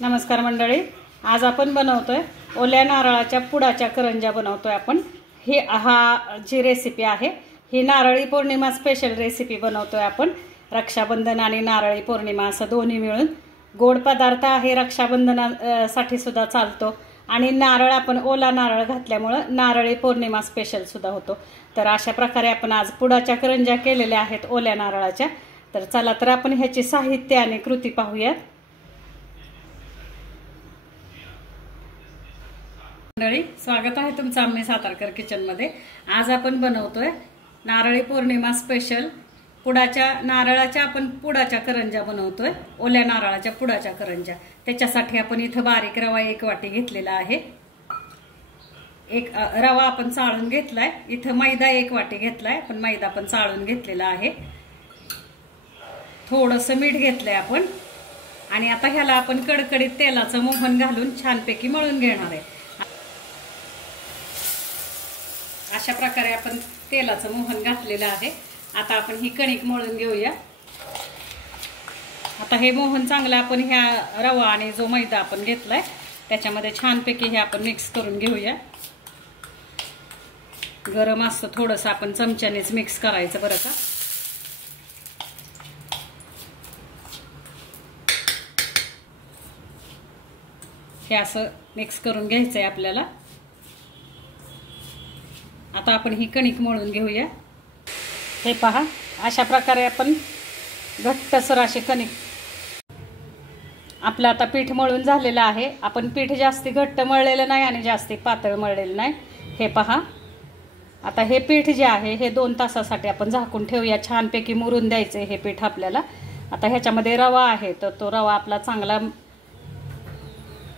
नमस्कार मंडळी, आज आपण बनवतोय ओल्या नारळाच्या पुडाच्या करंज्या बनवतोय आपण। हा जी रेसिपी आहे ही नारळी पौर्णिमा स्पेशल रेसिपी बनवतोय आपण। रक्षाबंधन आणि नारळी पौर्णिमा असं दोन्ही मिळून गोड पदार्थ आहे, रक्षाबंधनासाठी सुद्धा चालतो आणि नारळ आपण ओला नारळ घातल्यामुळे नारळी पौर्णिमा स्पेशल सुद्धा होतो। तर अशा प्रकारे आपण आज पुडाच्या करंज्या केलेल्या आहेत ओल्या नारळाच्या। तर चला तर आपण ह्याची साहित्य आणि कृती पाहूया। मंडळी, स्वागत आहे तुमचं आम्ही सातारकर किचन मध्ये। आज आपण बनवतोय नारळी पौर्णिमा स्पेशल नारळाच्या आपण पुडाच्या करंज्या बनवतोय, ओल्या नारळाच्या पुडाच्या करंज्या। त्याच्यासाठी आपण इथं बारीक रवा 1 वाटी घेतलेला आहे। एक रवा आपण चाळून घेतलाय। इथं मैदा 1 वाटी घेतलाय, पण मैदा पण चाळून घेतलेला आहे। थोडंसं मीठ घेतलंय आपण आणि आता ह्याला आपण कडकडीत तेलाचं मोहन घालून छानपैकी मळून घेणार आहे। अशा प्रकारे आपण तेलाचं मोहन घातलेलं आहे। आता आपण ही कणिक मळून घेऊया। आता हे मोहन चांगलं आपण ह्या रवा आणि जो मैदा आपण घेतलाय त्याच्यामध्ये छानपैकी हे आपण मिक्स करून घेऊया। गरम असतं थोडंसं, आपण चमच्यानेच मिक्स करायचं बरं का। हे असं मिक्स करून घ्यायचंय आपल्याला। आता आपण ही कणिक मळून घेऊया। हे पहा, अशा प्रकारे आपण घट्टसर अशी कणिक आपलं आता पीठ मळून झालेलं आहे। आपण पीठ जास्ती घट्ट मळलेलं नाही आणि जास्ती पातळ मळलेलं नाही। हे पहा, आता हे पीठ जे आहे हे 2 तासासाठी आपण झाकून ठेवूया। छानपैकी मुरून द्यायचे हे पीठ आपल्याला। आता ह्याच्यामध्ये रवा आहे, तर तो रवा आपला चांगला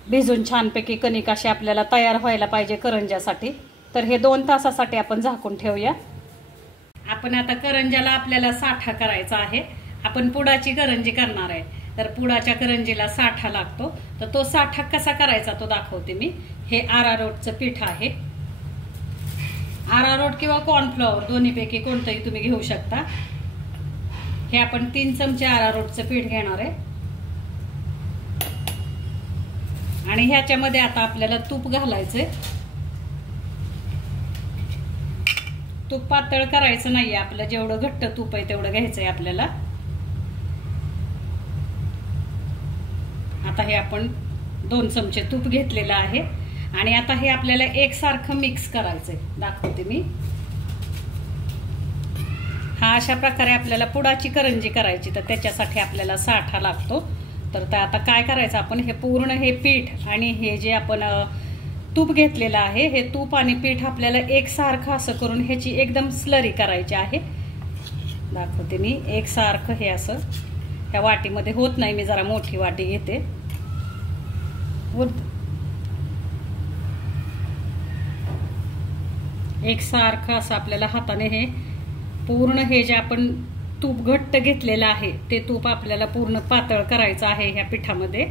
भिजून छानपैकी कणिक अशी आपल्याला तयार व्हायला पाहिजे करंज्यासाठी। तर हे 2 तासासाठी आपण झाकून ठेवूया। आपण आता करंज्याला आपल्याला साठा करायचा आहे। आपण पुडाची करंजी करणार आहे, तर पुडाच्या करंजीला साठा लागतो। तर तो साठा कसा करायचा तो दाखवते मी। हे अरारोटचं पीठ आहे। अरारोट किंवा कॉर्नफ्लॉवर दोन्हीपैकी कोणतंही तुम्ही घेऊ शकता। हे आपण 3 चमचे अरारोटचं पीठ घेणार आहे आणि ह्याच्यामध्ये आता आपल्याला तूप घालायचंय। तूप पातळ करायचं नाहीये, आपलं जेवढं घट्ट तूप आहे तेवढं घ्यायचंय आपल्याला। आता हे आपण 2 चमचे तूप घेतलेलं आहे आणि आता हे आपल्याला एकसारखं मिक्स करायचंय, दाखवते मी। हा अशा प्रकारे आपल्याला पुडाची करंजी करायची, तर त्याच्यासाठी आपल्याला साठा लागतो। तर आता काय करायचं, आपण हे पूर्ण हे पीठ आणि हे जे आपण तूप घेतलेलं आहे हे तूप आणि पीठ आपल्याला एकसारखं असं करून ह्याची एकदम स्लरी करायची आहे। दाखवते मी एकसारखं हे असं। ह्या वाटीमध्ये होत नाही, मी जरा मोठी वाटी घेते। एकसारखं असं आपल्याला हाताने हे पूर्ण हे जे आपण तूप घट्ट घेतलेलं आहे ते तूप आपल्याला पूर्ण पातळ करायचं आहे ह्या पिठामध्ये।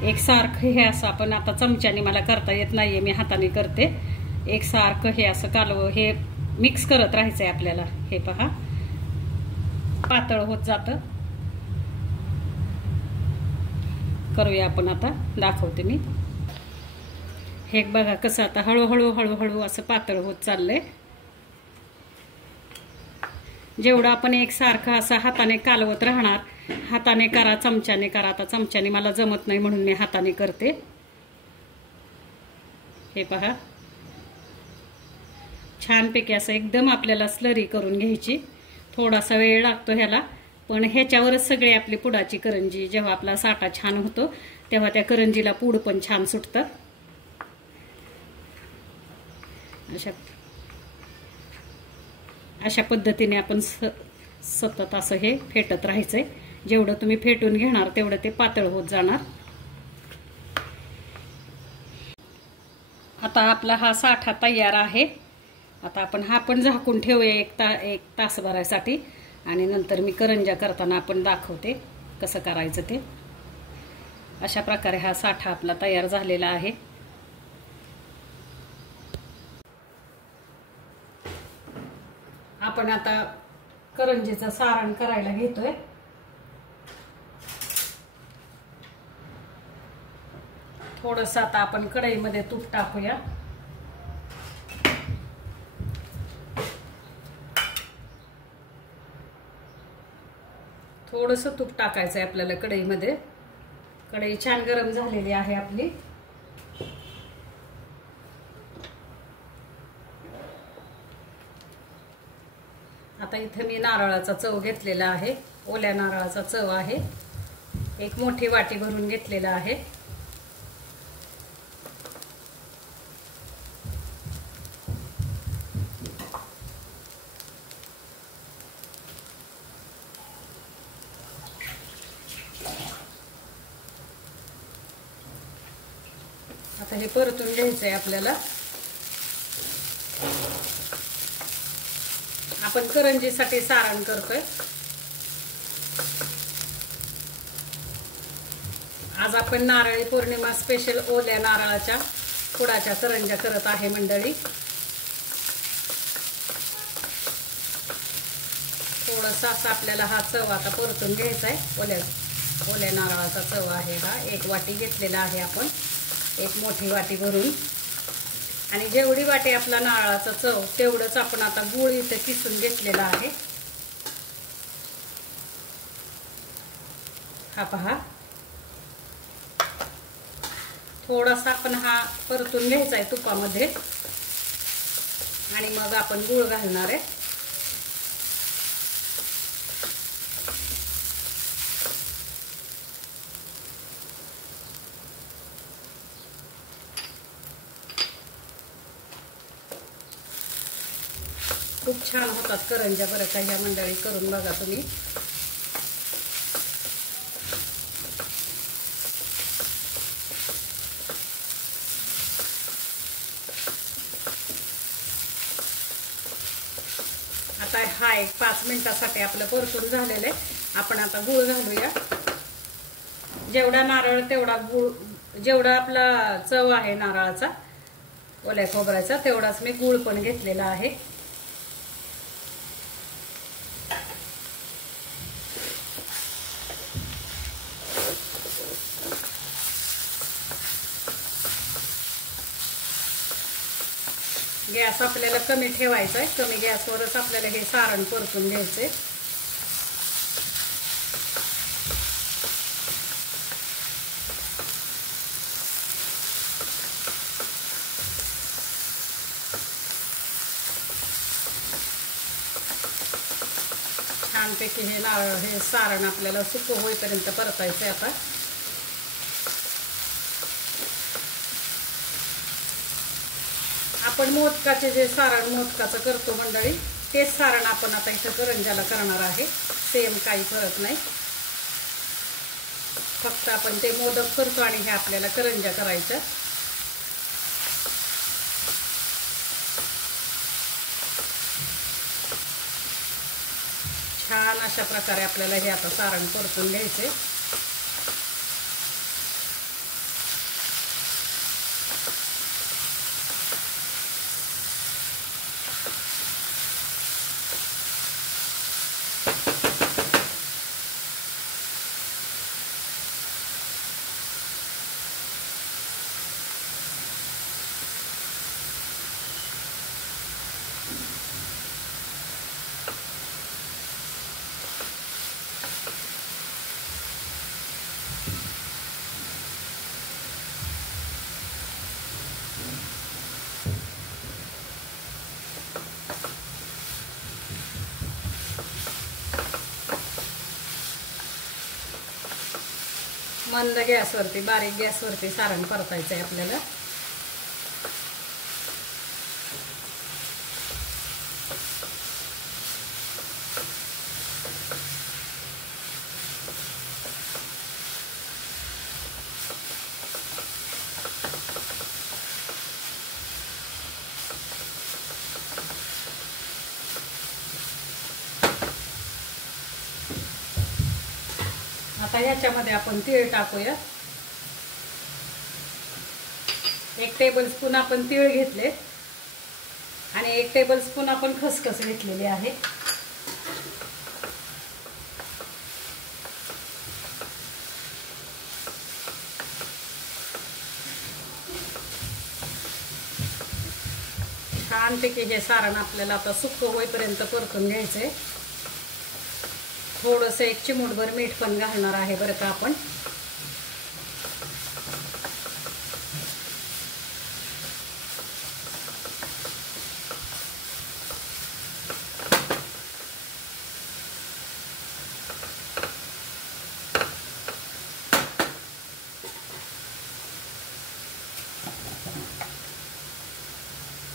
एकसारखं हे असं आपण आता चमच्याने, मला करता येत नाहीये, मी हाताने करते। एकसारखं हे असं कालवं हे मिक्स करत राहायचंय आपल्याला। हे पहा, पातळ होत जातं। करूया आपण आता, दाखवते मी। हे बघा कसं आता हळूहळू हळूहळू असं पातळ होत चाललंय। जेवढं आपण एकसारखं असं हाताने कालवत राहणार, हाताने करा चमच्याने करा। आता चमच्याने मला जमत नाही म्हणून मी हाताने करते। हे पहा, छानपैकी असं एकदम आपल्याला स्लरी करून घ्यायची। थोडासा वेळ लागतो ह्याला, पण ह्याच्यावरच सगळे आपली पुडाची करंजी, जेव्हा आपला साठा छान होतो तेव्हा त्या करंजीला पूड पण छान सुटतं। अशा पद्धतीने आपण सतत असं हे फेटत राहायचंय। जेवढं तुम्ही फेटून घेणार तेवढं ते पातळ होत जाणार। आता आपला हा साठा तयार आहे। आता आपण हा पण झाकून ठेवूया 1 तासभरासाठी आणि नंतर मी करंज्या करताना आपण दाखवते कसं करायचं ते। अशा प्रकारे हा साठा आपला तयार झालेला आहे। आपण आता करंजीचं सारण करायला घेतोय। थोडंसं आता आपण कढईमध्ये तूप टाकूया. थोडंसं तूप टाकायचं आहे आपल्याला कढईमध्ये. कढई छान गरम झालेली आहे आपली. आता इथे मी नारळाचा चव घेतलेला आहे. ओल्या नारळाचा चव आहे. एक मोठी वाटी भरून घेतलेला आहे. आता हे परतून घ्यायचं आहे आपल्याला. आपण करंजीसाठी सारण करतोय. आज आपण नारळी पौर्णिमा स्पेशल ओल्या नारळाच्या पुडाच्या करंज्या करत आहे मंडळी. थोडासा असा आपल्याला हा चव आता परतून घ्यायचा आहे. ओल्या नारळाचा चव आहे हा. एक वाटी घेतलेला आहे आपण, एक मोठी वाटी भरून. आणि जेवढी वाटी आपला नारळाचा चव तेवढंच आपण आता गूळ इथे किसून घेतलेला आहे. हा पहा. थोडासा आपण हा परतून घ्यायचा आहे तुपामध्ये आणि मग आपण गूळ घालणार आहे. खूप छान होतात करंज्या बरं का ह्या मंडळी. करून बघा तुम्ही. आता हा एक 5 मिनिटासाठी आपलं परतून झालेलं आहे. आपण आता गूळ घालूया. जेवढा नारळ तेवढा गूळ, जेवढा आपला चव आहे नारळाचा ओल्या खोबऱ्याचा तेवढाच मी गूळ पण घेतलेला आहे. गॅस आपल्याला कमी ठेवायचा आहे. कमी गॅसवरच आपल्याला हे सारण परतून घ्यायचे. छानपैकी हे नारळ हे सारण आपल्याला सुकं होईपर्यंत परतायचं आहे. आता आपण मोदकाचे जे सारण मोदकाचं करतो मंडळी तेच सारण आपण आता इथं करंज्याला करणार आहे. सेम काही फरक नाही. फक्त आपण ते मोदक करतो आणि हे आपल्याला करंज्या करायच्या. छान अशा प्रकारे आपल्याला हे आता सारण परतून घ्यायचे. मंद गॅसवरती, बारीक गॅसवरती सारण परतायचं आहे आपल्याला. आता ह्याच्यामध्ये आपण तीळ टाकूया. 1 टेबलस्पून आपण तीळ घेतले आणि 1 टेबलस्पून आपण खसखस घेतलेली आहे. छानपैकी हे सारण आपल्याला आता सुक्कं होईपर्यंत परतून घ्यायचंय. थोडंसं एक चिमूटभर मीठ पण घालणार आहे बरं का आपण.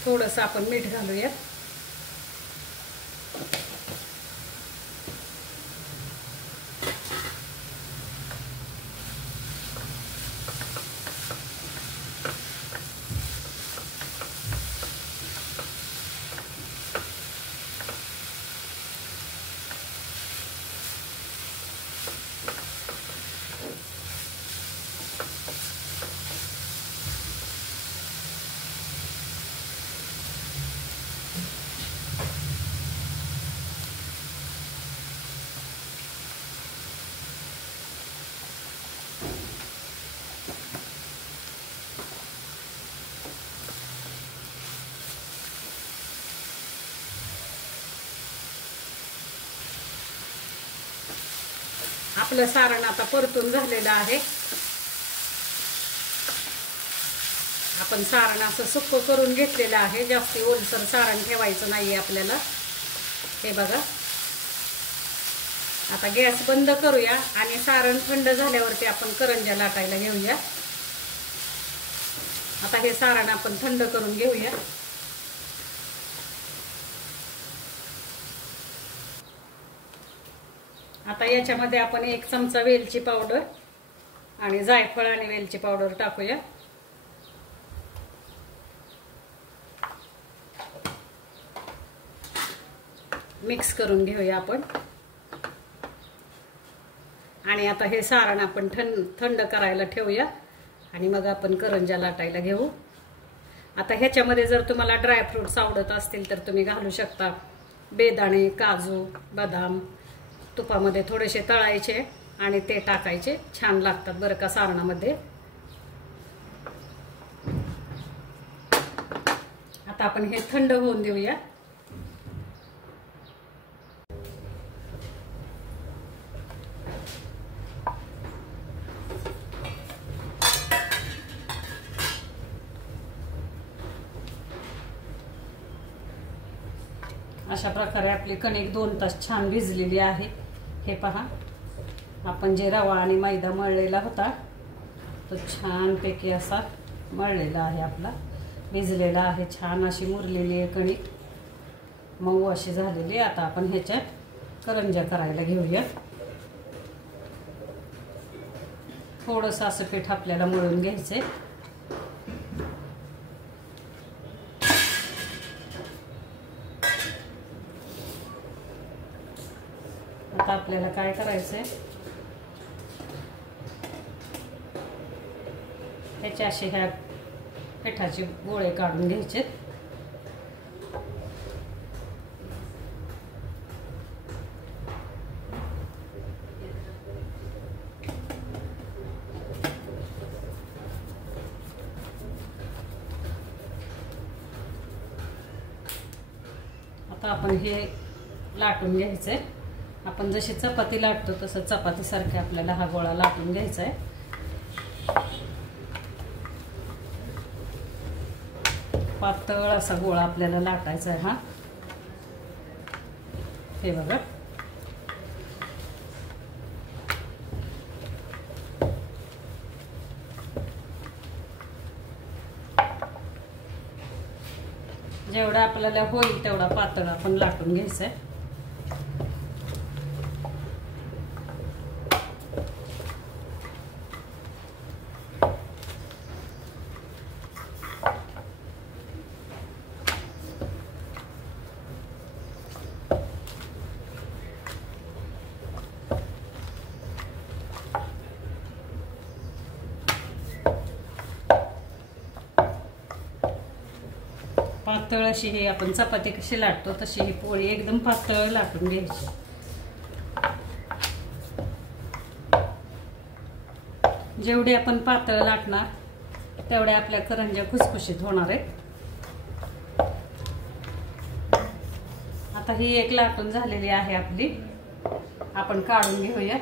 थोडंसं आपण मीठ घालूयात. आपलं सारण आता परतून झालेलं आहे. आपण सारण असं सुक्कं करून घेतलेलं आहे. जास्ती ओलसर सारण ठेवायचं नाहीये आपल्याला. हे बघा, आता गॅस बंद करूया आणि सारण थंड झाल्यावरती आपण करंज्या लाटायला घेऊया. आता हे सारण आपण थंड करून घेऊया. आता याच्यामध्ये आपण 1 चमचा वेलची पावडर आणि जायफळ आणि वेलची पावडर टाकूया. मिक्स करून घेऊया आपण. आणि आता हे सारण आपण थंड करायला ठेवूया आणि मग आपण करंज्या लाटायला घेऊ. आता ह्याच्यामध्ये जर तुम्हाला ड्रायफ्रुट्स आवडत असतील तर तुम्ही घालू शकता. बेदाणे, काजू, बदाम तुपामध्ये थोडेसे तळायचे आणि ते टाकायचे. छान लागतात बरं का सारणामध्ये. आता आपण हे थंड होऊन देऊया. अशा प्रकारे आपली कणिक 2 तास छान भिजलेली आहे. हे पहा, आपण जे रवा आणि मैदा मळलेला होता तो छानपैकी असा मळलेला आहे, आपला भिजलेला आहे. छान अशी मुरलेली आहे कणिक, मऊ अशी झालेली. आता आपण ह्याच्यात करंज्या करायला घेऊया. थोडंसं असं पीठ आपल्याला मळून घ्यायचंय. आता आपल्याला काय करायचंय, त्याचे असे ह्या पिठाचे गोळे काढून घ्यायचे. आता आपण हे लाटून घ्यायचंय. आपण जशी चपाती लाटतो तसं चपातीसारखे आपल्याला हा गोळा लाटून घ्यायचा आहे. पातळ असा गोळा आपल्याला लाटायचा आहे हा. हे बघा, जेवढा आपल्याला होईल तेवढा पातळ आपण लाटून घ्यायचा आहे. पातळ अशी ही आपण चपाती कशी लाटतो तशी ही पोळी एकदम पातळ लाटून घ्यायची. जेवढे आपण पातळ लाटणार तेवढ्या आपल्या करंज्या खुसखुशीत होणार आहेत. आता ही एक लाटून झालेली आहे आपली, आपण काढून घेऊया।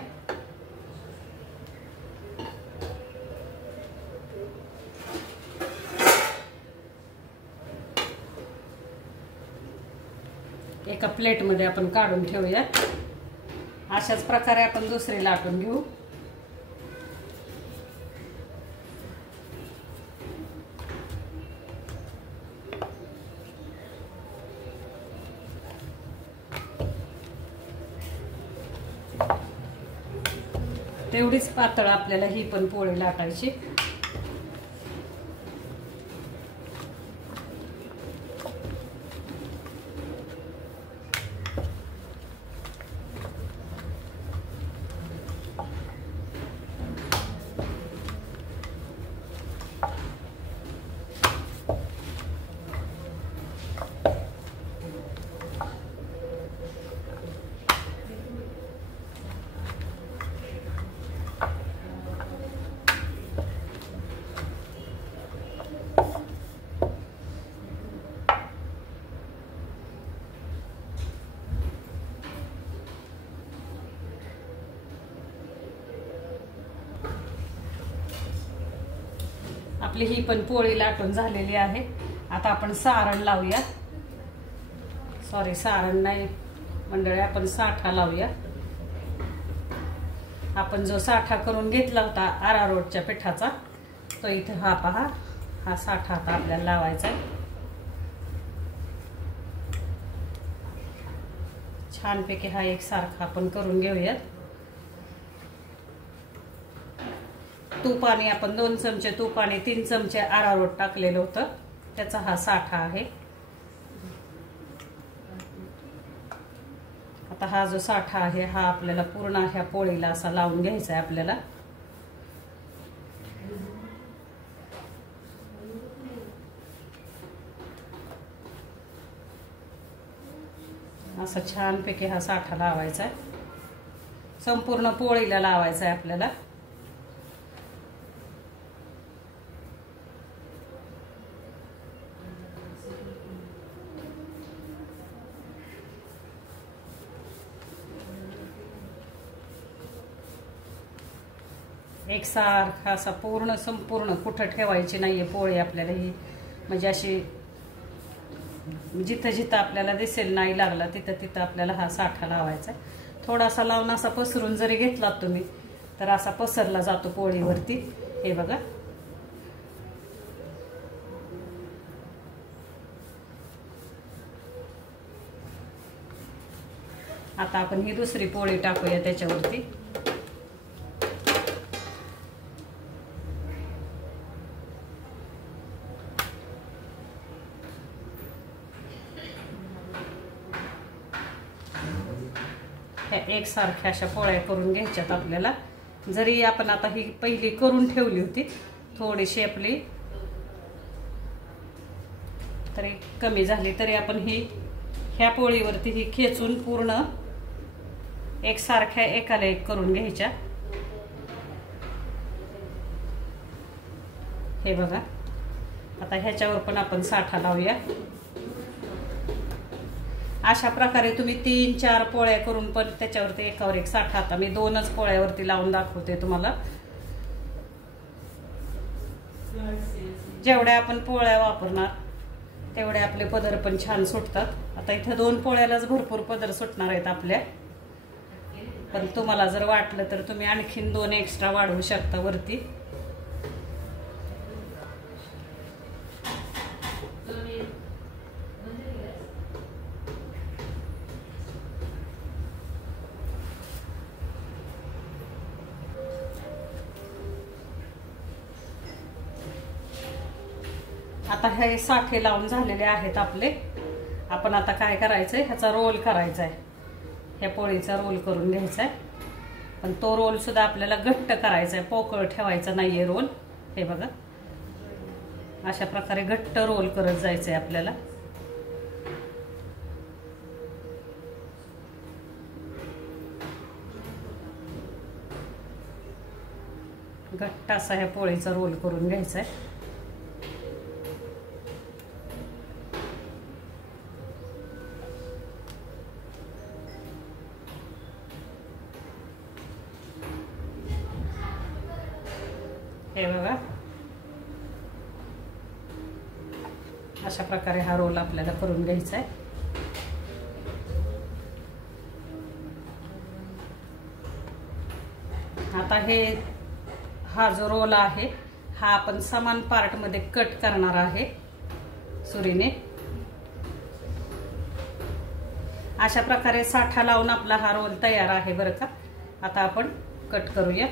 एका प्लेटमध्ये आपण काढून ठेवूया। अशाच प्रकारे आपण दुसरी लाटून घेऊ। तेवढीच पातळ आपल्याला ही पण पोळी लाटायची। आपली ही पण पोळी लाटून झालेली आहे। आता आपण सारण लावूया। सॉरी, सारण नाही मंडळी, आपण साठा लावूया। आपण जो साठा करून घेतला होता अरारोटच्या पिठाचा, तो इथे हा पहा, हा साठा आता आपल्याला लावायचा आहे। छानपैकी हा एक सारखा आपण करून घेऊयात। तुपाने आपण 2 चमचे तुपाने 3 चमचे अरारोट टाकलेलं होतं, त्याचा हा साठा आहे। आता हा जो साठा आहे हा आपल्याला पूर्ण ह्या पोळीला असा लावून घ्यायचा आहे आपल्याला। असं छानपैकी हा साठा लावायचा आहे, संपूर्ण पोळीला लावायचा आहे आपल्याला। एकसारखा असा पूर्ण संपूर्ण कुठं ठेवायची नाहीये पोळी आपल्याला ही, म्हणजे अशी जिथं जिथं आपल्याला दिसेल नाही लागला तिथं तिथं आपल्याला हा साठा लावायचा आहे। थोडासा लावून असा पसरून जरी घेतलात तुम्ही तर असा पसरला जातो पोळीवरती, हे बघा। आता आपण ही दुसरी पोळी टाकूया त्याच्यावरती। एक सारख्या अशा पोळ्या करून घ्यायच्यात आपल्याला। जरी आपण आता ही पहिली करून ठेवली होती थोडीशी आपली तरी कमी झाली, तरी आपण ही ह्या पोळीवरती ही खेचून पूर्ण एक सारख्या एकाला एक करून घ्यायच्या। हे बघा, आता ह्याच्यावर पण आपण साठा लावूया। अशा प्रकारे तुम्ही 3-4 पोळ्या करून पण त्याच्यावरती एकावर एक साठा, आता मी 2च पोळ्यावरती लावून दाखवते तुम्हाला। जेवढ्या आपण पोळ्या वापरणार तेवढे आपले पदर पण छान सुटतात। आता इथे 2 पोळ्यालाच भरपूर पदर सुटणार आहेत आपल्या, पण तुम्हाला जर वाटलं तर तुम्ही आणखीन 2 एक्स्ट्रा वाढवू शकता वरती। आता हे साठे लावून झालेले आहेत आपले। आपण आता काय करायचंय, ह्याचा रोल करायचा आहे, ह्या पोळीचा रोल करून घ्यायचा आहे। पण तो रोल सुद्धा आपल्याला घट्ट करायचा आहे, पोकळ ठेवायचा नाहीये रोल। हे बघा, अशा प्रकारे घट्ट रोल करत जायचंय आपल्याला। घट्ट असा ह्या पोळीचा रोल करून घ्यायचा आहे। हे बघा, अशा प्रकारे हा रोल आपल्याला करून घ्यायचा आहे. आता हा जो रोल आहे हा आपण समान पार्ट मध्ये कट करणार आहे सुरीने. अशा प्रकारे साठा लावून आपला हा रोल तयार आहे बरं का. आता आपण कट करूया.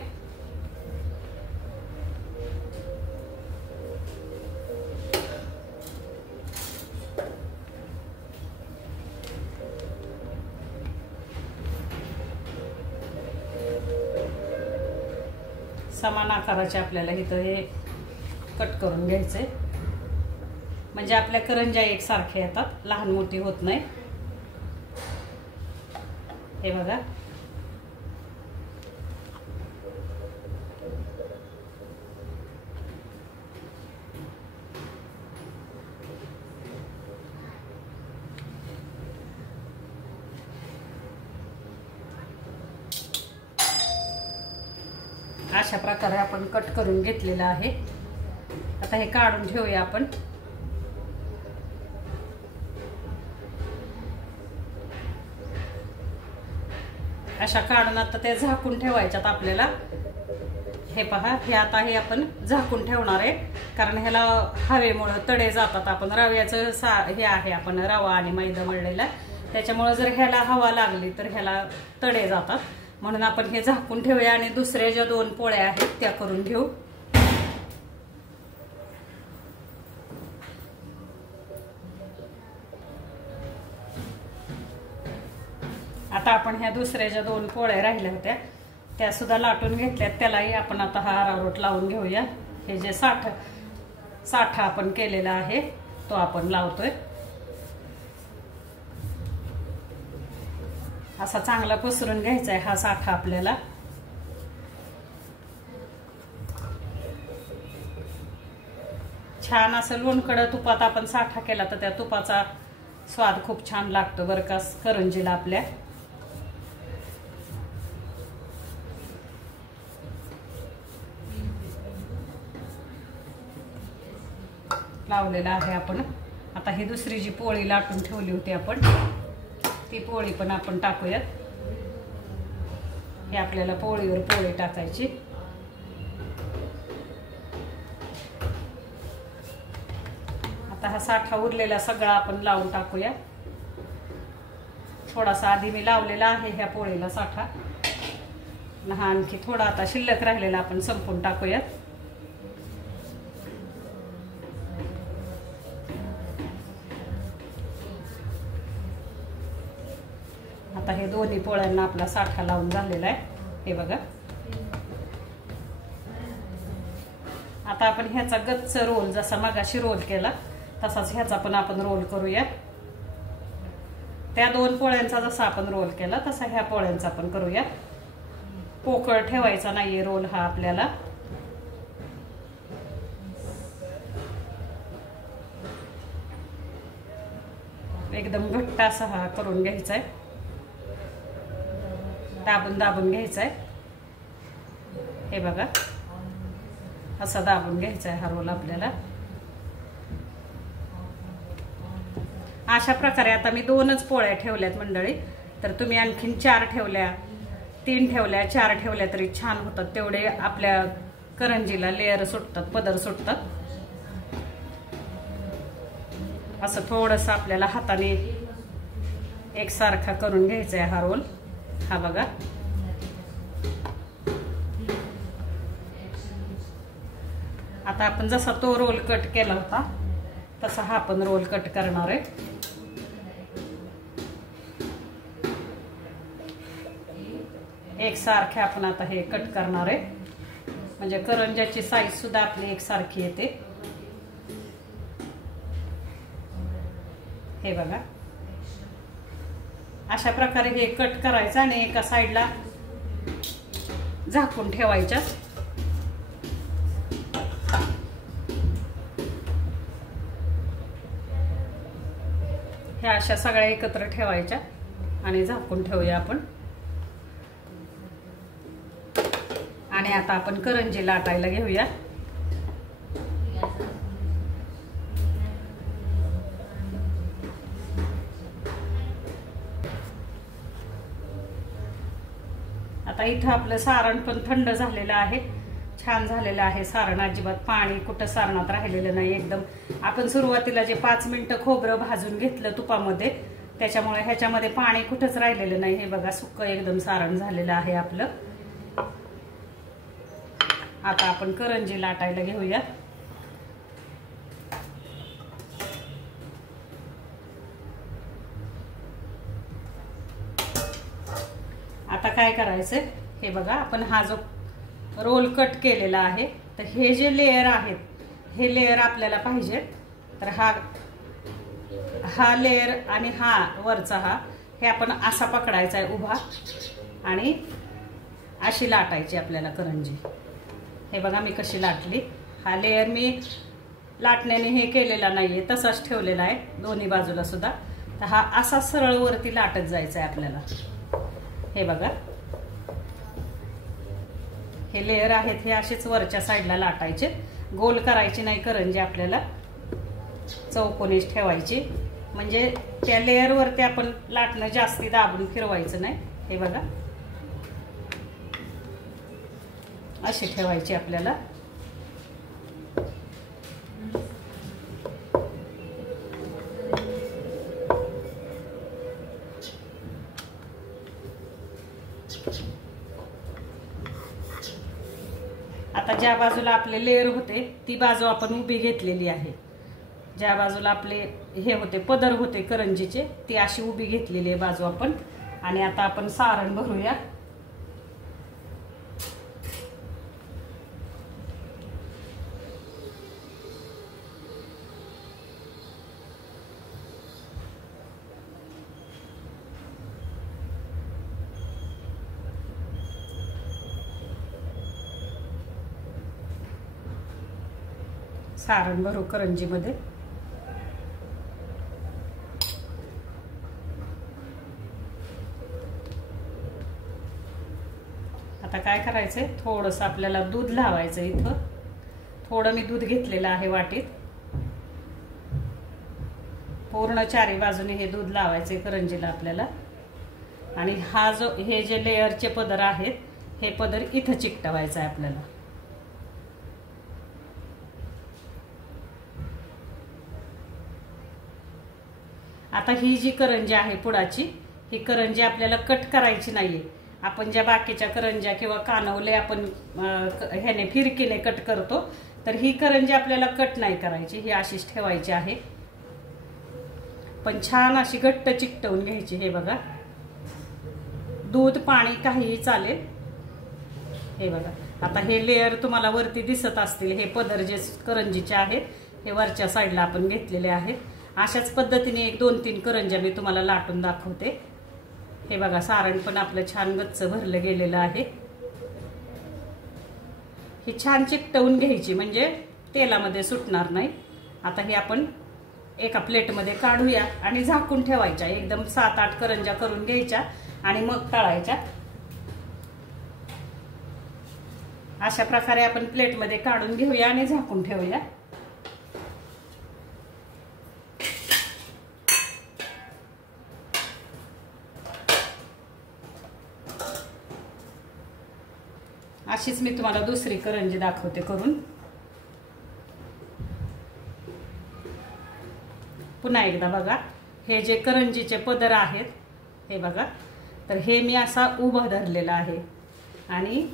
समान आकाराचे आपल्याला इथं हे कट करून घ्यायचे, म्हणजे आपल्या करंज्या एकसारख्या येतात, लहान मोठी होत नाही. हे बघा, अशा प्रकारे आपण कट करून घेतलेला आहे. आता हे काढून ठेवूया आपण. अशा काढून आता ते झाकून ठेवायच्यात आपल्याला. हे पहा, हे आता हे आपण झाकून ठेवणार आहे, कारण ह्याला हवेमुळे तडे जातात. आपण रव्याचं हे आहे, आपण रवा आणि मैदा मळलेला, त्याच्यामुळे जर ह्याला हवा लागली तर ह्याला तडे जातात. म्हणून आपण हे झाकून ठेवूया आणि दुसऱ्या ज्या 2 पोळ्या आहेत त्या करून घेऊ. आता आपण ह्या दुसऱ्या ज्या 2 पोळ्या राहिल्या होत्या त्या सुद्धा लाटून घेतल्यात. त्यालाही आपण आता हा अरारोट लावून घेऊया. हे जे साठा आपण केलेला आहे तो आपण लावतोय. असा चांगला पसरून घ्यायचा आहे हा साठा आपल्याला. छान असं लोणकडं तुपात आपण साठा केला तर त्या तुपाचा स्वाद खूप छान लागतो बरं का करंजीला आपल्या. लावलेला आहे आपण. आता ही दुसरी जी पोळी लाटून ठेवली होती आपण, ती पोळी पण आपण टाकूयात. हे आपल्याला पोळीवर पोळी टाकायची. आता हा साठा उरलेला सगळा आपण लावून टाकूया. थोडासा आधी मी लावलेला आहे ह्या पोळीला साठा. हा आणखी थोडा आता शिल्लक राहिलेला आपण संपून टाकूयात. आता हे दोन्ही पोळ्यांना आपला साठा लावून झालेला आहे. हे बघा, आता आपण ह्याचा गच्च रोल जसा मगाशी रोल केला तसाच ह्याचा पण आपण रोल करूया. त्या 2 पोळ्यांचा जसा आपण रोल केला तसा ह्या पोळ्यांचा पण करूया. पोकळ ठेवायचा नाहीये रोल हा आपल्याला. एकदम घट्ट असा हा करून घ्यायचा आहे. दाबून दाबून घ्यायचा आहे. हे बघा, असा दाबून घ्यायचा आहे हा रोल आपल्याला. अशा प्रकारे आता मी 2च पोळ्या ठेवल्यात मंडळी. तर तुम्ही आणखीन 4 ठेवल्या, 3 ठेवल्या, 4 ठेवल्या तरी छान होतात. तेवढे आपल्या करंजीला लेयर सुटतात, पदर सुटतात. असं थोडंसं आपल्याला हाताने एकसारखा करून घ्यायचा आहे हा रोल. हा बघा, आता आपण जसा तो रोल कट केला होता तसा हा पण रोल कट करणार आहे. एकसारखे आपण आता हे कट करणार आहे, म्हणजे करंजाची साईज सुद्धा आपली एकसारखी येते. हे बघा, अशा प्रकारे हे कट करायचं आणि एका साईडला झाकून ठेवायच्या. ह्या अशा सगळ्या एकत्र ठेवायच्या आणि झाकून ठेवूया आपण. आणि आता आपण करंजी लाटायला घेऊया. इथं आपलं सारण पण थंड झालेलं आहे, छान झालेलं आहे सारण. अजिबात पाणी कुठं सारणात राहिलेलं नाही. एकदम आपण सुरुवातीला जे 5 मिनिटं खोबरं भाजून घेतलं तुपामध्ये, त्याच्यामुळे ह्याच्यामध्ये पाणी कुठंच राहिलेलं नाही. हे बघा सुक्क एकदम सारण झालेलं आहे आपलं. आता आपण करंजी लाटायला घेऊया. आता काय करायचं, हे बघा आपण हा जो रोल कट केलेला आहे, तर हे जे लेयर आहेत हे लेयर आपल्याला पाहिजे. तर हा लेयर आणि हा वरचा हे आपण असा पकडायचा आहे उभा, आणि अशी लाटायची आपल्याला करंजी. हे बघा मी कशी लाटली. हा लेयर मी लाटण्याने हे केलेला नाहीये, तसाच ठेवलेला आहे दोन्ही बाजूला सुद्धा. तर हा असा सरळ वरती लाटत जायचा आहे आपल्याला. हे बघा हे लेयर आहेत हे असेच वरच्या साईडला लाटायचे, गोल करायची नाही करंजी आपल्याला, चौकोनीच ठेवायची. म्हणजे त्या लेयर वरती आपण लाटणं जास्ती दाबून फिरवायचं नाही. हे बघा अशी ठेवायची आपल्याला. आता ज्या बाजूला आपले लेयर होते ती बाजू आपण उभी घेतलेली आहे. ज्या बाजूला आपले हे होते पदर होते करंजीचे, ती अशी उभी घेतलेली आहे बाजू आपण. आणि आता आपण सारण भरूया. सारण भरू करंजीमध्ये. आता काय करायचंय, थोडंसं आपल्याला दूध लावायचं. इथं थोडं मी दूध घेतलेलं आहे वाटीत. पूर्ण चारी बाजूने हे दूध लावायचंय करंजीला आपल्याला. आणि हा जो हे जे लेयरचे पदर आहेत हे पदर इथं चिकटवायचं आहे आपल्याला. आता ही जी करंजी आहे पुडाची, ही करंजी आपल्याला कट करायची नाहीये. आपण ज्या बाकीच्या करंज्या किंवा कानवले आपण ह्याने फिरकीने कट करतो, तर ही करंजी आपल्याला कट नाही करायची, ही अशीच ठेवायची आहे. पण छान अशी घट्ट चिकटवून घ्यायची. हे बघा दूध पाणी काहीही चालेल. हे बघा आता हे लेयर तुम्हाला वरती दिसत असतील. हे पदर जे करंजीचे आहेत हे वरच्या साईडला आपण घेतलेले आहेत. अशाच पद्धतीने 1-2-3 करंज्या मी तुम्हाला लाटून दाखवते. हे बघा सारण पण आपलं छान गच्च भरलं गेलेलं आहे. ही छान चिकटवून घ्यायची म्हणजे तेलामध्ये सुटणार नाही. आता हे आपण एका प्लेटमध्ये काढूया आणि झाकून ठेवायच्या. एकदम 7-8 करंज्या करून घ्यायच्या आणि मग तळायच्या. अशा प्रकारे आपण प्लेटमध्ये काढून घेऊया आणि झाकून ठेवूया. अशीच मी तुम्हाला दुसरी करंजी दाखवते करून. पुन्हा एकदा बघा हे जे करंजीचे पदर आहेत हे बघा, तर हे मी असा उभा धरलेला आहे आणि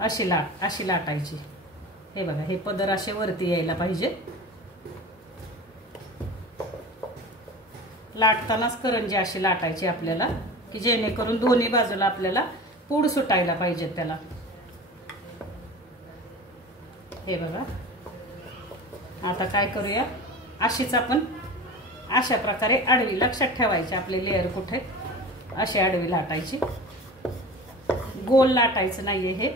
अशी लाटायची. हे बघा हे पदर असे वरती यायला पाहिजे. लाटतानाच करंजी अशी लाटायची आपल्याला, की जेणेकरून दोन्ही बाजूला आपल्याला पूड सुटायला पाहिजे त्याला. हे बघा आता काय करूया, अशीच आपण अशा प्रकारे आडवी लक्षात ठेवायची. आपले लेयर कुठे अशी आडवी लाटायची, गोल लाटायचं नाहीये. हे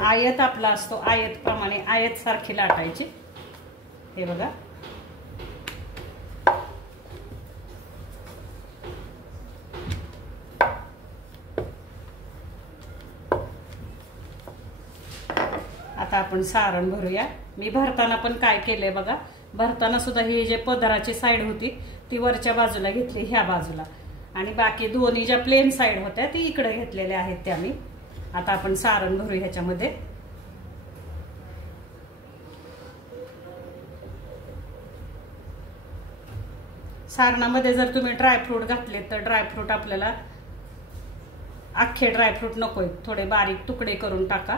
आयत आपला असतो, आयत प्रमाणे आयत सारखी लाटायची. हे बघा आता आपण सारण भरूया. मी भरताना पण काय केलंय बघा, भरताना सुद्धा ही जे पदराची साईड होती ती वरच्या बाजूला घेतली ह्या बाजूला, आणि बाकी दोन्ही ज्या प्लेन साईड होत्या ती इकडे घेतलेल्या आहेत त्या मी. आता आपण सारण भरू ह्याच्यामध्ये. सारणामध्ये जर तुम्ही ड्रायफ्रूट घातले तर ड्रायफ्रूट आपल्याला अख्खे ड्रायफ्रूट नकोय, थोडे बारीक तुकडे करून टाका.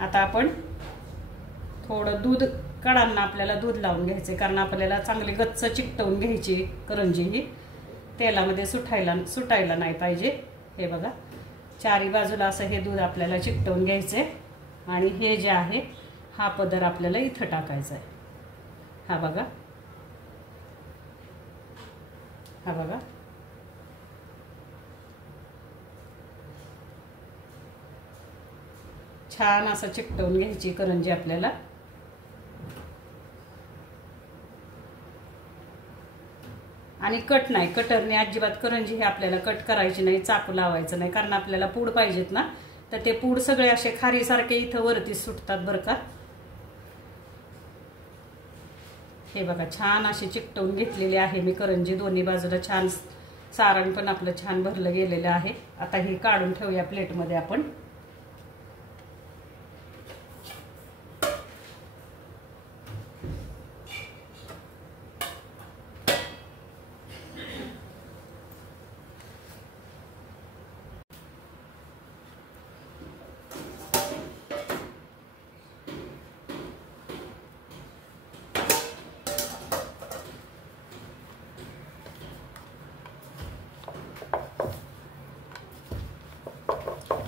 आता आपण थोडं दूध, कडांना आपल्याला दूध लावून घ्यायचे, कारण आपल्याला चांगली गच्च चिकटवून घ्यायची करंजी ही. तेलामध्ये सुटायला नाही पाहिजे. हे बघा, चारी बाजूला असं हे दूध आपल्याला चिकटवून घ्यायचे. आणि हे जे आहे हा पदर आपल्याला इथं टाकायचा आहे. हा बघा, हा बघा. छान असं चिकटवून घ्यायची करंजी आपल्याला. आणि कट नाही, कटरने अजिबात करंजी हे आपल्याला कट करायची नाही, चाकू लावायचं नाही, कारण आपल्याला पूड पाहिजेत ना. तर ते पूड सगळे असे खारीसारखे इथं वरती सुटतात बरं का. हे बघा, छान अशी चिकटवून घेतलेली आहे मी करंजी. दोन्ही बाजूला छान सारण पण आपलं छान भरलं गेलेलं आहे. आता हे काढून ठेवूया प्लेटमध्ये आपण.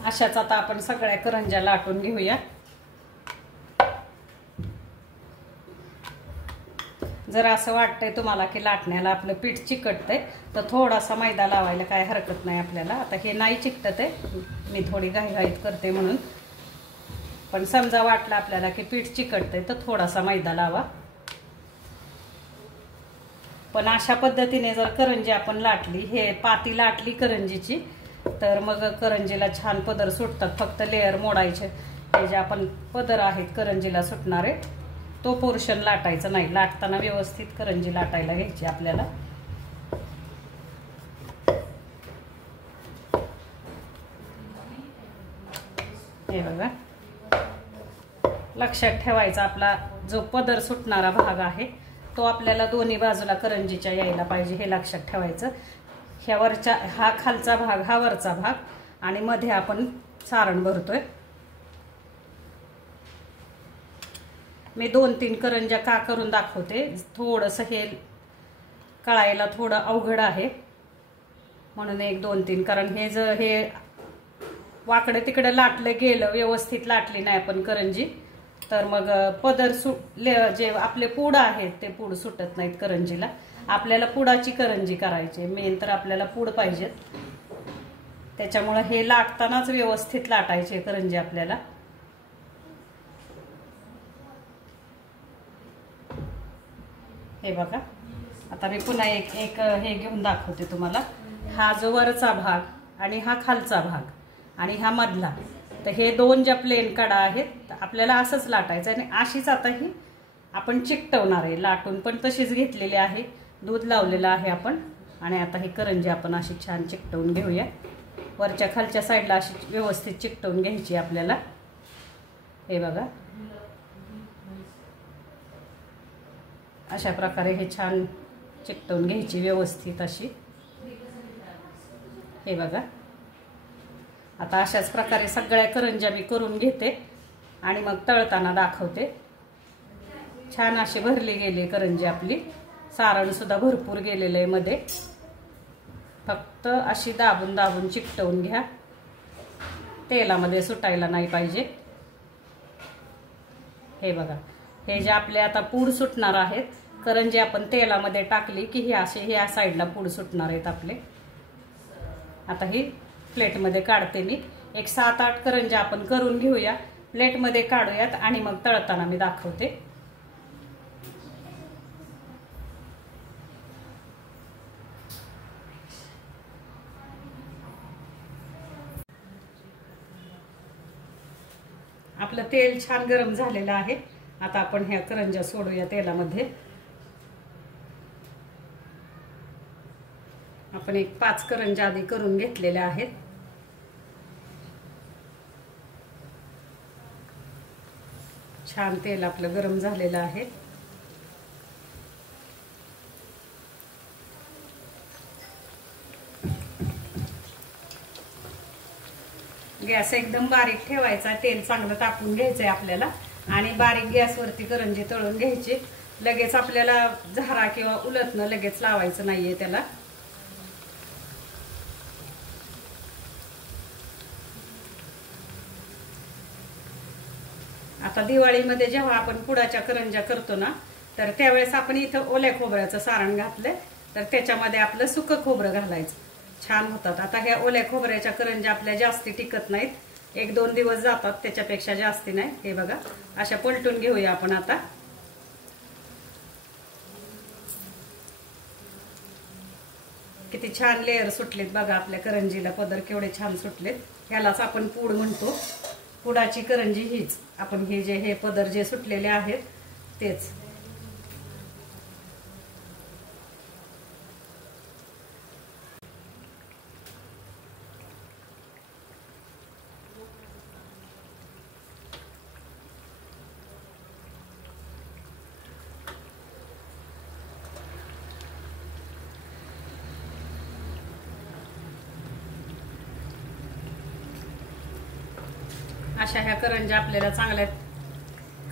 अशाच आता आपण सगळ्या करंज्या लाटून घेऊया. जर असं वाटतंय तुम्हाला की लाटण्याला आपलं पीठ चिकटतंय तर थोडासा मैदा लावायला काय हरकत नाही आपल्याला. आता हे नाही चिकटत आहे, मी थोडी घाईघाईत करते म्हणून. पण समजा वाटलं आपल्याला की पीठ चिकटतंय तर थोडासा मैदा लावा. पण अशा पद्धतीने जर करंजी आपण लाटली, हे पाती लाटली करंजीची, तर मग करंजीला छान पदर सुटतात. फक्त लेअर मोडायचे. हे जे आपण पदर आहेत करंजीला सुटणारे, तो पोर्शन लाटायचा नाही. लाटताना व्यवस्थित करंजी लाटायला घ्यायची आपल्याला. हे बघा, लक्षात ठेवायचा आपला जो पदर सुटणारा भाग आहे तो आपल्याला दोन्ही बाजूला करंजीच्या यायला पाहिजे, हे लक्षात ठेवायचं. ह्या वरच्या, हा खालचा भाग, हा वरचा भाग, आणि मध्ये आपण सारण भरतोय. मी 2-3 करंज्या का करून दाखवते. थोडंसं हे कळायला थोडं अवघड आहे म्हणून 1-2-3. कारण हे जर हे वाकडे तिकडे लाटलं गेलं, व्यवस्थित लाटली नाही आपण करंजी, तर मग पदर जे आपले पूड आहेत ते पूड सुटत नाहीत करंजीला. आपल्याला पुडाची करंजी करायची, मेन तर आपल्याला पूड पाहिजेत. त्याच्यामुळे हे लाटतानाच व्यवस्थित लाटायचे करंजी आपल्याला. हे बघा, आता मी पुन्हा एक हे घेऊन दाखवते तुम्हाला. हा जो वरचा भाग आणि हा खालचा भाग आणि हा मधला, तर हे 2 ज्या प्लेन कडा आहेत आपल्याला असंच लाटायचं. आणि अशीच आता ही आपण चिकटवणार आहे. लाटून पण तशीच घेतलेली आहे, दूध लावलेलं आहे आपण. आणि आता ही करंजी आपण अशी छान चिकटवून घेऊया. वरच्या खालच्या साईडला अशी व्यवस्थित चिकटवून घ्यायची आपल्याला. हे बघा, अशा प्रकारे हे छान चिकटवून घ्यायची व्यवस्थित अशी. हे बघा, आता अशाच प्रकारे सगळ्या करंज्या मी करून घेते आणि मग तळताना दाखवते. छान अशी भरली गेली करंजी आपली. सारण सुद्धा भरपूर गेलेलं आहे मध्ये. फक्त अशी दाबून दाबून चिकटवून घ्या, तेलामध्ये सुटायला नाही पाहिजे. हे बघा, हे जे आपले आता पूड सुटणार आहेत, करंजी आपण तेलामध्ये टाकली की हे असे ह्या साईडला पूड सुटणार आहेत आपले. आता ही प्लेटमध्ये काढते मी. एक 7-8 करंज्या आपण करून घेऊया, प्लेटमध्ये काढूयात आणि मग तळताना मी दाखवते. आपलं तेल छान गरम झालेलं आहे. आता आपण ह्या करंज्या सोडूया तेलामध्ये. आपण एक 5 करंज्या आधी करून घेतलेल्या आहेत. छान तेल आपलं गरम झालेलं आहे. गॅस एकदम बारीक ठेवायचा, तेल चांगलं तापून घ्यायचंय आपल्याला आणि बारीक गॅसवरती करंजी तळून घ्यायची. लगेच आपल्याला झारा किंवा उलटणं लगेच लावायचं नाहीये त्याला. आता दिवाळीमध्ये जेव्हा आपण पुडाच्या करंज्या करतो ना, तर त्यावेळेस आपण इथं ओल्या खोबऱ्याचं सारण घातलंय, तर त्याच्यामध्ये आपलं सुकं खोबरं घालायचं. छान होतात. आता ह्या ओल्या खोबऱ्याच्या करंज्या आपल्या जास्ती टिकत नाहीत, 1-2 दिवस जातात, त्याच्यापेक्षा जास्ती नाही. हे बघा, अशा पलटून घेऊया आपण आता. किती छान लेअर सुटलेत बघा आपल्या करंजीला, पदर केवढे छान सुटलेत. ह्यालाच आपण पूड म्हणतो. पुडाची करंजी हीच. आपण हे पदर जे सुटलेले आहेत तेच. अशा ह्या करंज्या आपल्याला चांगल्या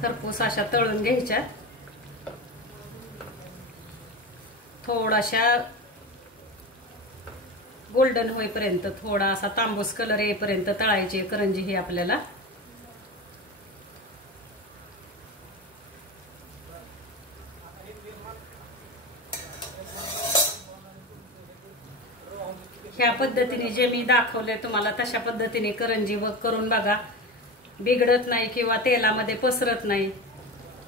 खरपूस अशा तळून घ्यायच्या. थोडाशा गोल्डन होईपर्यंत, थोडा असा तांबूस कलर येईपर्यंत तळायची करंजी ही आपल्याला. ह्या पद्धतीने जे मी दाखवले तुम्हाला तशा पद्धतीने करंजी करून बघा. बिघडत नाही किंवा तेलामध्ये पसरत नाही.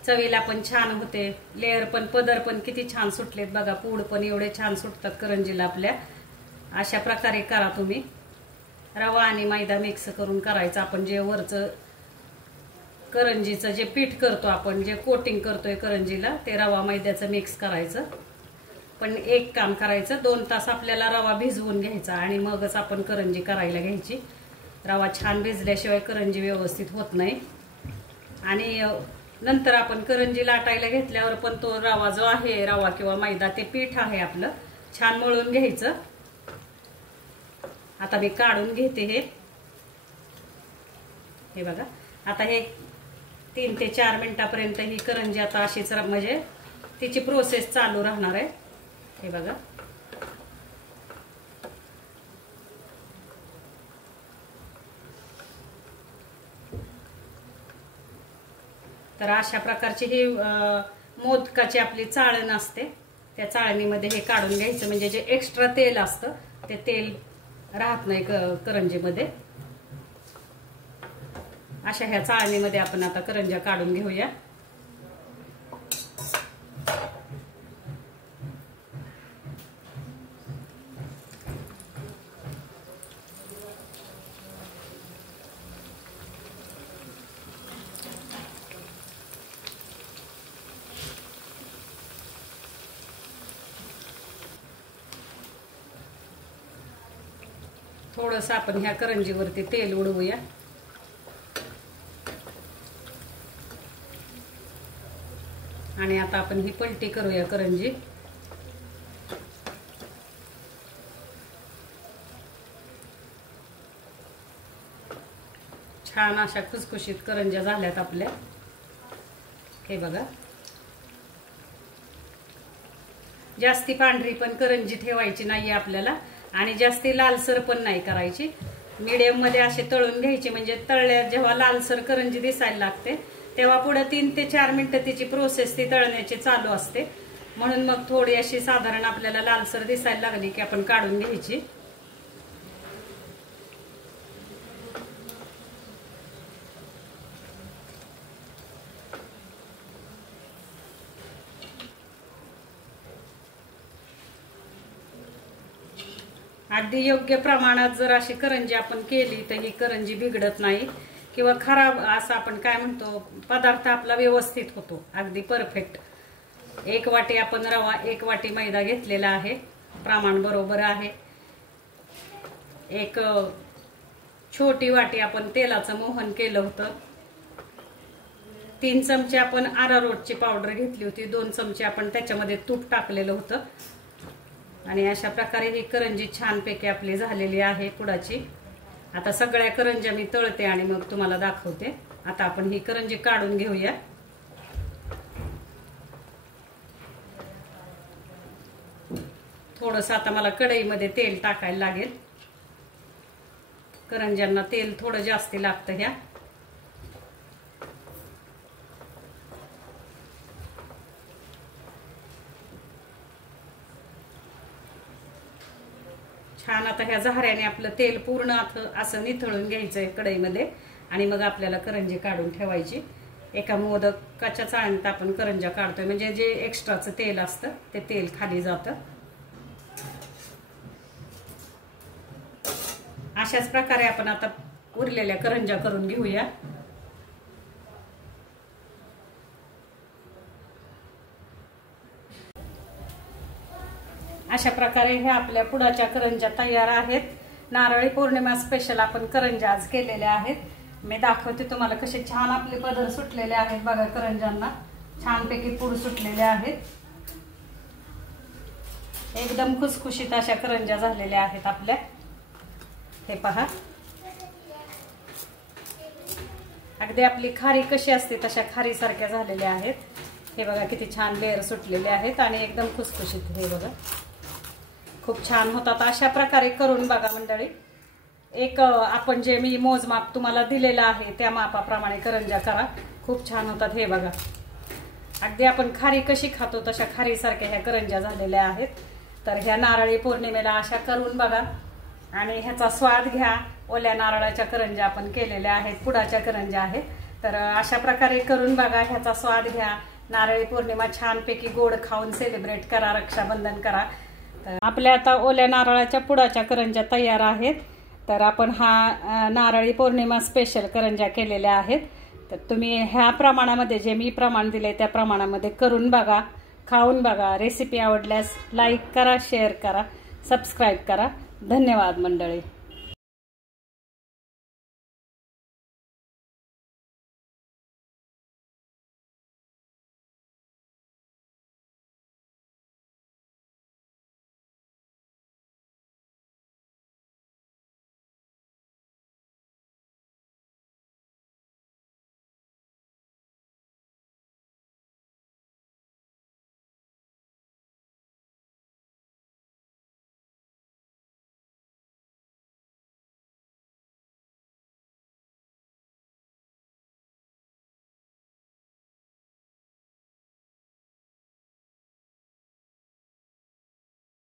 चवीला पण छान होते. लेअर पण, पदर पण किती छान सुटलेत बघा. पूड पण एवढे छान सुटतात करंजीला आपल्या. अशा प्रकारे करा तुम्ही. रवा आणि मैदा मिक्स करून करायचं. आपण जे वरचं करंजीचं जे पीठ करतो, आपण जे कोटिंग करतोय करंजीला, ते रवा मैद्याचं मिक्स करायचं. पण एक काम करायचं, 2 तास आपल्याला रवा भिजवून घ्यायचा आणि मगच आपण करंजी करायला घ्यायची. रवा छान भिजल्याशिवाय करंजी व्यवस्थित होत नाही. आणि नंतर आपण करंजी लाटायला घेतल्यावर पण तो रवा जो आहे, रवा किंवा मैदा, ते पीठ आहे आपलं, छान मळून घ्यायचं. आता मी काढून घेते हे बघा. आता हे 3 ते 4 मिनिटापर्यंत ही करंजी आता अशीच, म्हणजे तिची प्रोसेस चालू राहणार आहे. हे बघा. तर अशा प्रकारची ही मोदकाची आपली चाळण असते, त्या चाळणीमध्ये हे काढून घ्यायचं. म्हणजे जे एक्स्ट्रा तेल असतं ते तेल राहत नाही करंजीमध्ये. अशा ह्या चाळणीमध्ये आपण आता करंज्या काढून घेऊया. थोडंसं आपण ह्या करंजीवरती तेल उडवूया. आणि आता आपण ही पलटी करूया करंजी. छान अशा खुसखुशीत करंज्या झाल्यात आपल्या. हे बघा. जास्ती पांढरी पण करंजी ठेवायची नाहीये आपल्याला आणि जास्ती लालसर पण नाही करायची. मीडियम मध्ये असे तळून घ्यायचे. म्हणजे तळल्या जेव्हा लालसर करंजी दिसायला लागते तेव्हा पुढे 3 ते 4 मिनिटं तिची प्रोसेस ती तळण्याची चालू असते. म्हणून मग थोडी अशी साधारण आपल्याला लालसर दिसायला लागली की आपण काढून घ्यायची. अगदी योग्य प्रमाणात जर अशी करंजी आपण केली तर ही करंजी बिघडत नाही. किंवा खराब असं आपण काय म्हणतो, पदार्थ आपला व्यवस्थित होतो, अगदी परफेक्ट. 1 वाटी आपण रवा, 1 वाटी मैदा घेतलेला आहे, प्रमाण बरोबर आहे. 1 छोटी वाटी आपण तेलाचं मोहन केलं होतं. 3 चमचे आपण अरारोटची पावडर घेतली होती. 2 चमचे आपण त्याच्यामध्ये तूप टाकलेलं होतं. आणि अशा प्रकारे ही करंजी छानपैकी आपली झालेली आहे पुडाची. आता सगळ्या करंज्या मी तळते आणि मग तुम्हाला दाखवते. आता आपण ही करंजी काढून घेऊया. थोडंसं आता मला कढईमध्ये तेल टाकायला लागेल. करंज्यांना तेल थोडं जास्ती लागतं ह्या. छान आता ह्या झाऱ्याने आपलं तेल पूर्ण असं निथळून घ्यायचंय कढईमध्ये आणि मग आपल्याला करंजी काढून ठेवायची. एका मोदकाच्या चाळणीत आपण करंज्या काढतोय, म्हणजे जे एक्स्ट्राचं तेल असतं ते तेल खाली जातं. अशाच प्रकारे आपण आता उरलेल्या करंज्या करून घेऊया. अशा प्रकारे हे आपल्या पुडाच्या करंज्या तयार आहेत. नारळी पौर्णिमा स्पेशल आपण करंज्या आज केलेल्या आहेत. मी दाखवते तुम्हाला कसे छान आपले पदर सुटलेले आहेत. बघा, करंज्यांना छानपैकी पूड सुटलेले आहेत. एकदम खुसखुशीत अशा करंज्या झालेल्या आहेत आपल्या. हे पहा, अगदी आपली खारी कशी असते तशा खारी सारख्या झालेल्या आहेत. हे बघा किती छान लेअर सुटलेले आहेत आणि एकदम खुसखुशीत. हे बघा, खूप छान होतात. अशा प्रकारे करून बघा मंडळी. एक आपण जे मी मोजमाप तुम्हाला दिलेलं आहे त्या मापाप्रमाणे करंज्या करा, खूप छान होतात. हे बघा, अगदी आपण खारी कशी खातो तशा खारी सारख्या ह्या करंज्या झालेल्या आहेत. तर ह्या नारळी पौर्णिमेला अशा करून बघा आणि ह्याचा स्वाद घ्या. ओल्या नारळाच्या करंज्या आपण केलेल्या आहेत, पुडाच्या करंज्या आहेत. तर अशा प्रकारे करून बघा, ह्याचा स्वाद घ्या. नारळी पौर्णिमा छानपैकी गोड खाऊन सेलिब्रेट करा, रक्षाबंधन करा. तर आपल्या आता ओल्या नारळाच्या पुडाच्या करंज्या तयार आहेत. तर आपण हा नारळी पौर्णिमा स्पेशल करंज्या केलेल्या आहेत. तर तुम्ही ह्या प्रमाणामध्ये जे मी प्रमाण दिले त्या प्रमाणामध्ये करून बघा, खाऊन बघा. रेसिपी आवडल्यास लाईक करा, शेअर करा, सबस्क्राईब करा. धन्यवाद मंडळी.